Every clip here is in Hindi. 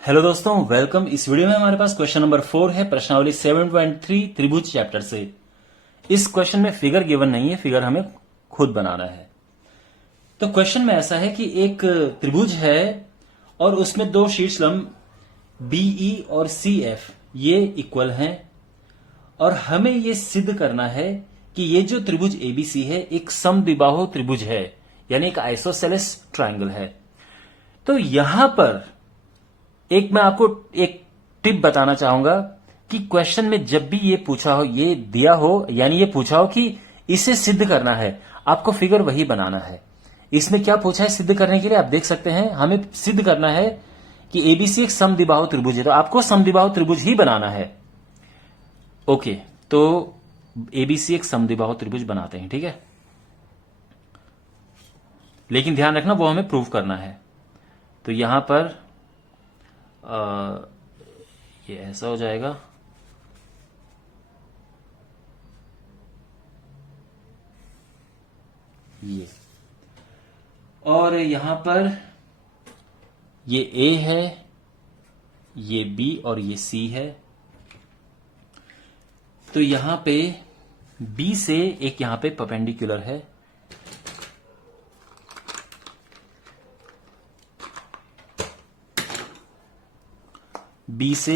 हेलो दोस्तों, वेलकम। इस वीडियो में हमारे पास क्वेश्चन नंबर 4 है प्रश्नावली 7.3 त्रिभुज चैप्टर से। इस क्वेश्चन में फिगर गिवन नहीं है, फिगर हमें खुद बनाना है। तो क्वेश्चन में ऐसा है कि एक त्रिभुज है और उसमें दो शीर्षलंब बीई और सीएफ ये इक्वल हैं और हमें ये सिद्ध करना है कि ये जो त्रिभुज एबीसी है एक समद्विबाहु त्रिभुज है, यानी एक आइसोसेलेस ट्राइंगल है। तो यहां पर एक मैं आपको एक टिप बताना चाहूंगा कि क्वेश्चन में जब भी ये पूछा हो, ये दिया हो, यानी ये पूछा हो कि इसे सिद्ध करना है, आपको फिगर वही बनाना है। इसमें क्या पूछा है सिद्ध करने के लिए, आप देख सकते हैं। हमें सिद्ध करना है कि एबीसी एक समद्विबाहु त्रिभुज है, तो आपको समद्विबाहु त्रिभुज ही बनाना है। ओके, तो एबीसी एक समद्विबाहु त्रिभुज बनाते हैं, ठीक है। लेकिन ध्यान रखना, वो हमें प्रूव करना है। तो यहां पर ये ऐसा हो जाएगा, ये, और यहां पर ये ए है, ये बी और ये सी है। तो यहां पे बी से एक यहां पे परपेंडिकुलर है, बी से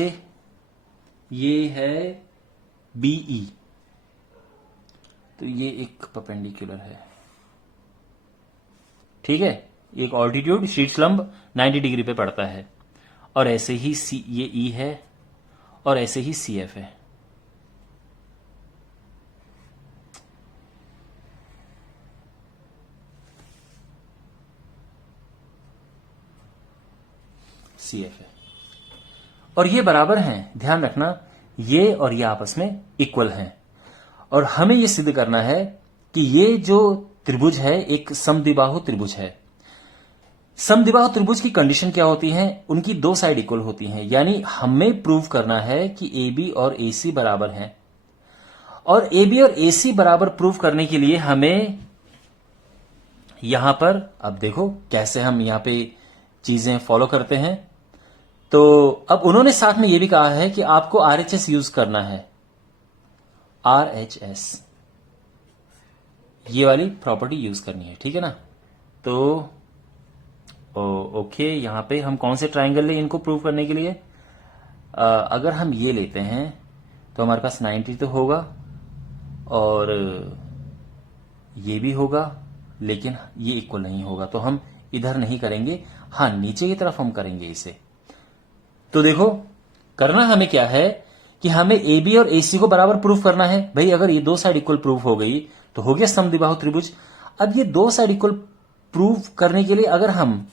ये है बीई, तो ये एक परपेंडिकुलर है, ठीक है। एक ऑल्टीट्यूड शीर्षलंब 90 डिग्री पे पड़ता है, और ऐसे ही सी, ये ई है, और ऐसे ही सी एफ है। सी एफ है और ये बराबर हैं। ध्यान रखना, ये और ये आपस में इक्वल हैं, और हमें ये सिद्ध करना है कि ये जो त्रिभुज है एक समद्विबाहु त्रिभुज है। समद्विबाहु त्रिभुज की कंडीशन क्या होती है, उनकी दो साइड इक्वल होती हैं, यानी हमें प्रूव करना है कि ए बी और ए सी बराबर हैं। और ए बी और ए सी बराबर प्रूव करने के लिए हमें यहां पर, अब देखो कैसे हम यहां पे चीजें फॉलो करते हैं। तो अब उन्होंने साथ में यह भी कहा है कि आपको आरएचएस यूज करना है, आरएचएस, ये वाली प्रॉपर्टी यूज करनी है, ठीक है ना। तो ओके, यहां पे हम कौन से ट्राइंगल ले इनको प्रूव करने के लिए, अगर हम ये लेते हैं तो हमारे पास 90 तो होगा और ये भी होगा, लेकिन ये इक्वल नहीं होगा, तो हम इधर नहीं करेंगे, हाँ नीचे की तरफ हम करेंगे इसे। तो देखो, करना हमें क्या है कि हमें ए बी और ए सी को बराबर प्रूफ करना है। भाई अगर ये दो साइड इक्वल प्रूफ हो गई तो हो गया समद्विबाहु त्रिभुज। अब ये दो साइड इक्वल प्रूफ करने के लिए अगर हम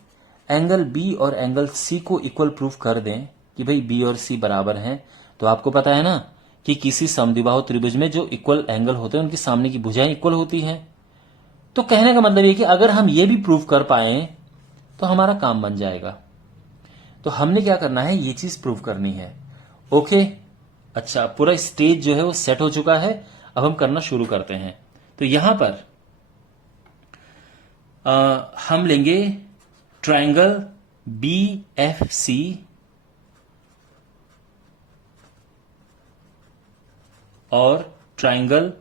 एंगल बी और एंगल सी को इक्वल प्रूफ कर दें कि भाई बी और सी बराबर हैं, तो आपको पता है ना कि किसी समद्विबाहु त्रिभुज में जो इक्वल एंगल होते हैं उनकी सामने की भुजाएं इक्वल होती हैं। तो कहने का मतलब ये कि अगर हम ये भी प्रूफ कर पाए तो हमारा काम बन जाएगा। तो हमने क्या करना है, ये चीज प्रूव करनी है। ओके, अच्छा, पूरा स्टेज जो है वो सेट हो चुका है। अब हम करना शुरू करते हैं। तो यहां पर हम लेंगे ट्राइंगल बी एफ सी और ट्राइंगल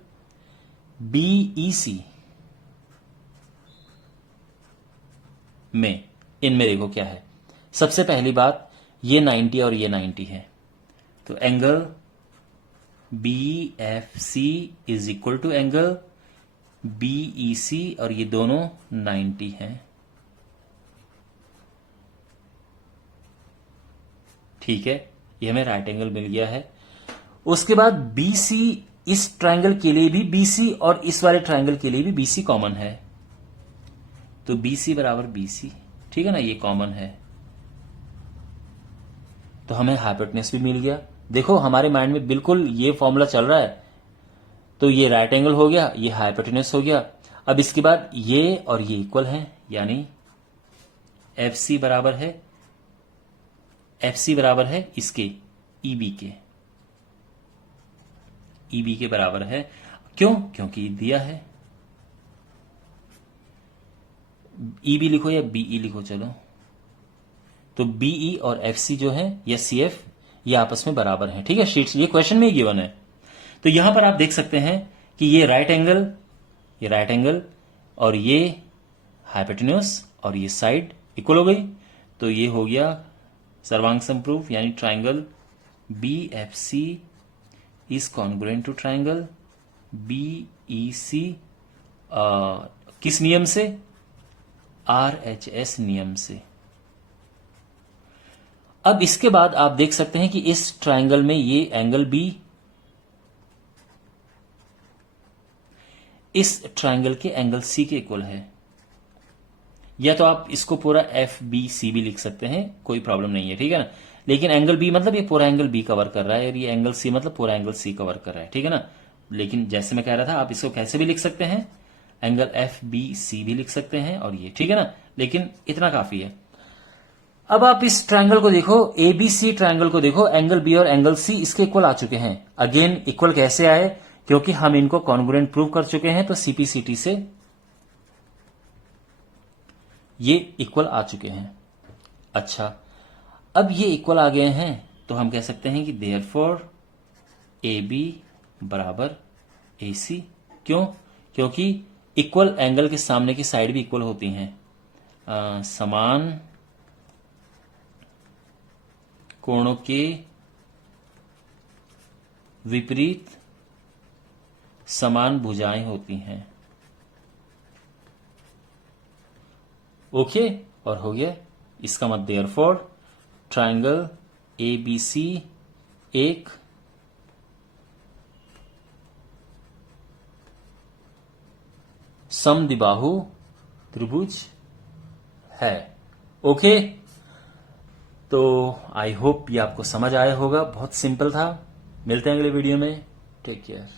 बीई सी में, इनमें देखो क्या है। सबसे पहली बात, ये 90 और ये 90 है, तो angle B F C is equal to angle B E C, और ये दोनों 90 हैं, ठीक है। ये हमें राइट एंगल मिल गया है। उसके बाद बी सी, इस ट्राइंगल के लिए भी बी सी और इस वाले ट्राइंगल के लिए भी बी सी कॉमन है, तो बी सी बराबर बी सी, ठीक है ना, ये कॉमन है, तो हमें हाइपोटेन्यूज भी मिल गया। देखो हमारे माइंड में बिल्कुल ये फॉर्मूला चल रहा है। तो ये राइट एंगल हो गया, ये हाइपोटेन्यूज हो गया। अब इसके बाद ये और ये इक्वल हैं, यानी एफ सी बराबर है, एफ सी बराबर है इसके ईबी के, ईबी के बराबर है। क्यों? क्योंकि दिया है। ई बी लिखो या बीई लिखो, चलो। तो बीई और एफसी जो है या सीएफ ये आपस में बराबर हैं। ठीक है, शीट्स ये क्वेश्चन में ही गिवन है। तो यहां पर आप देख सकते हैं कि ये राइट एंगल और ये हाइपोटेन्यूज और ये साइड इक्वल हो गई। तो ये हो गया सर्वांग समप्रूफ, यानी triangle B F C is congruent to triangle B E C किस नियम से? RHS नियम से। अब इसके बाद आप देख सकते हैं कि इस ट्राइंगल में ये एंगल बी इस ट्राइंगल के एंगल सी के इक्वल है। या तो आप इसको पूरा FBC भी लिख सकते हैं, कोई प्रॉब्लम नहीं है, ठीक है ना। लेकिन एंगल बी मतलब ये पूरा एंगल बी कवर कर रहा है और ये एंगल सी मतलब पूरा एंगल सी कवर कर रहा है, ठीक है ना। लेकिन जैसे मैं कह रहा था, आप इसको कैसे भी लिख सकते हैं, एंगल FBC भी लिख सकते हैं और ये, ठीक है ना। लेकिन इतना काफी है। अब आप इस ट्रायंगल को देखो, ABC ट्रायंगल को देखो, एंगल बी और एंगल सी इसके इक्वल आ चुके हैं। अगेन इक्वल कैसे आए? क्योंकि हम इनको कॉन्ग्रुएंट प्रूव कर चुके हैं, तो CPCT से ये इक्वल आ चुके हैं। अच्छा, अब ये इक्वल आ गए हैं तो हम कह सकते हैं कि देयरफॉर AB बराबर AC। क्यों? क्योंकि इक्वल एंगल के सामने की साइड भी इक्वल होती हैं। समान कोणों के विपरीत समान भुजाएं होती हैं। ओके, और हो गया इसका मत देयरफॉर ट्राइंगल ABC एक समद्विबाहु त्रिभुज है। ओके, तो आई होप ये आपको समझ आया होगा। बहुत सिंपल था। मिलते हैं अगले वीडियो में। Take care.